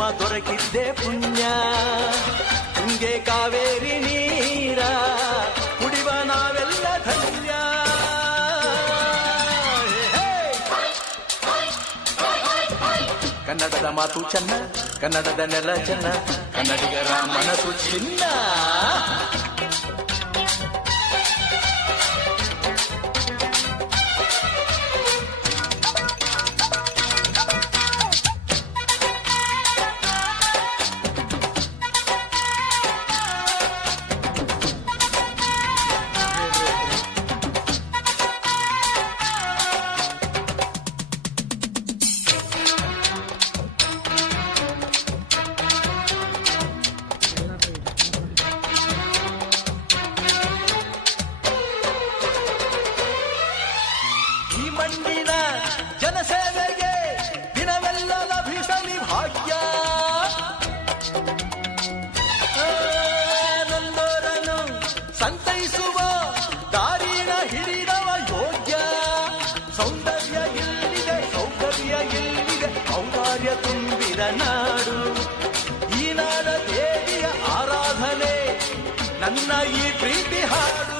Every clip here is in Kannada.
ಜನುಮ ದೊರಕಿದ್ದೆ ಪುಣ್ಯ ತುಂಗೆ ಕಾವೇರಿ ನೀರ ಕುಡಿವ ನಾವೆಲ್ಲ ಧನ್ಯ. ಕನ್ನಡದ ಮಾತು ಚೆನ್ನ, ಕನ್ನಡದ ನೆಲ ಚೆನ್ನ, ಕನ್ನಡಿಗರ ಮನಸ್ಸು ಚಿನ್ನ ಮಣ್ಣಿನ ಜನಸೇವೆಗೆ ದಿನವೆಲ್ಲ ಲಭಿಸಲಿ ಭಾಗ್ಯ ಆ, ಸಂತೈಸುವ ದಾರಿನ ಹಿಡಿದವ ಯೋಗ್ಯ. ಸೌಂದರ್ಯ ಇಲ್ಲಿದೆ ಸೌಂದರ್ಯ ಇಲ್ಲಿದೆ ಔದಾರ್ಯ ತುಂಬಿದ ನಾಡು. ಈ ನಾಡ ದೇವಿಯ ಆರಾಧನೆ ನನ್ನ ಈ ಪ್ರೀತಿ ಹಾಡು.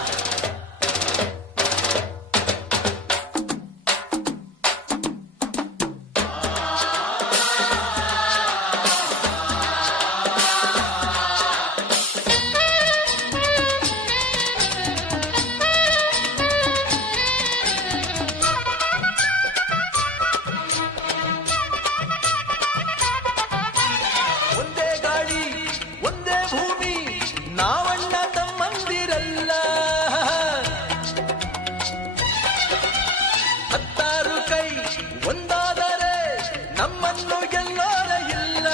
ನಾವಣ್ಣ ತಮ್ಮಂದಿರಲ್ಲ. ಹತ್ತಾರು ಕೈ ಒಂದಾದರೆ ನಮ್ಮನ್ನು ಗೆಲ್ಲೋರ ಇಲ್ಲ.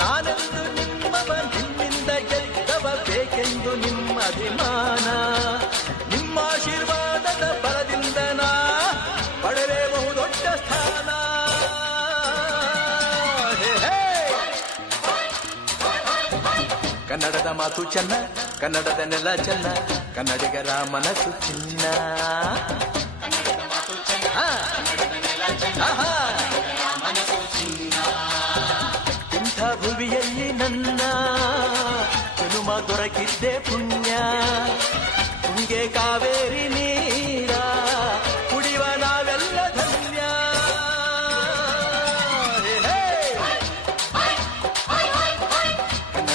ನಾನೆಂದು ನಿಮ್ಮವ ನಿಮ್ಮಿಂದ ಗೆದ್ದವ ನಿಮ್ಮ ಅಭಿಮಾನ. ಕನ್ನಡದ ಮಾತು ಚೆನ್ನ ಕನ್ನಡದ ನೆಲ ಚೆನ್ನ ಕನ್ನಡಿಗರ ಮನಸ್ಸು ಚಿನ್ನ ಹಾ. ಆಹಾ. ಇಂಥ ಭುವಿಯಲ್ಲಿ ನನ್ನ ಜನುಮ ದೊರಕಿದ್ದೆ ಪುಣ್ಯ ತುಂಗೆ ಕಾವೇರಿ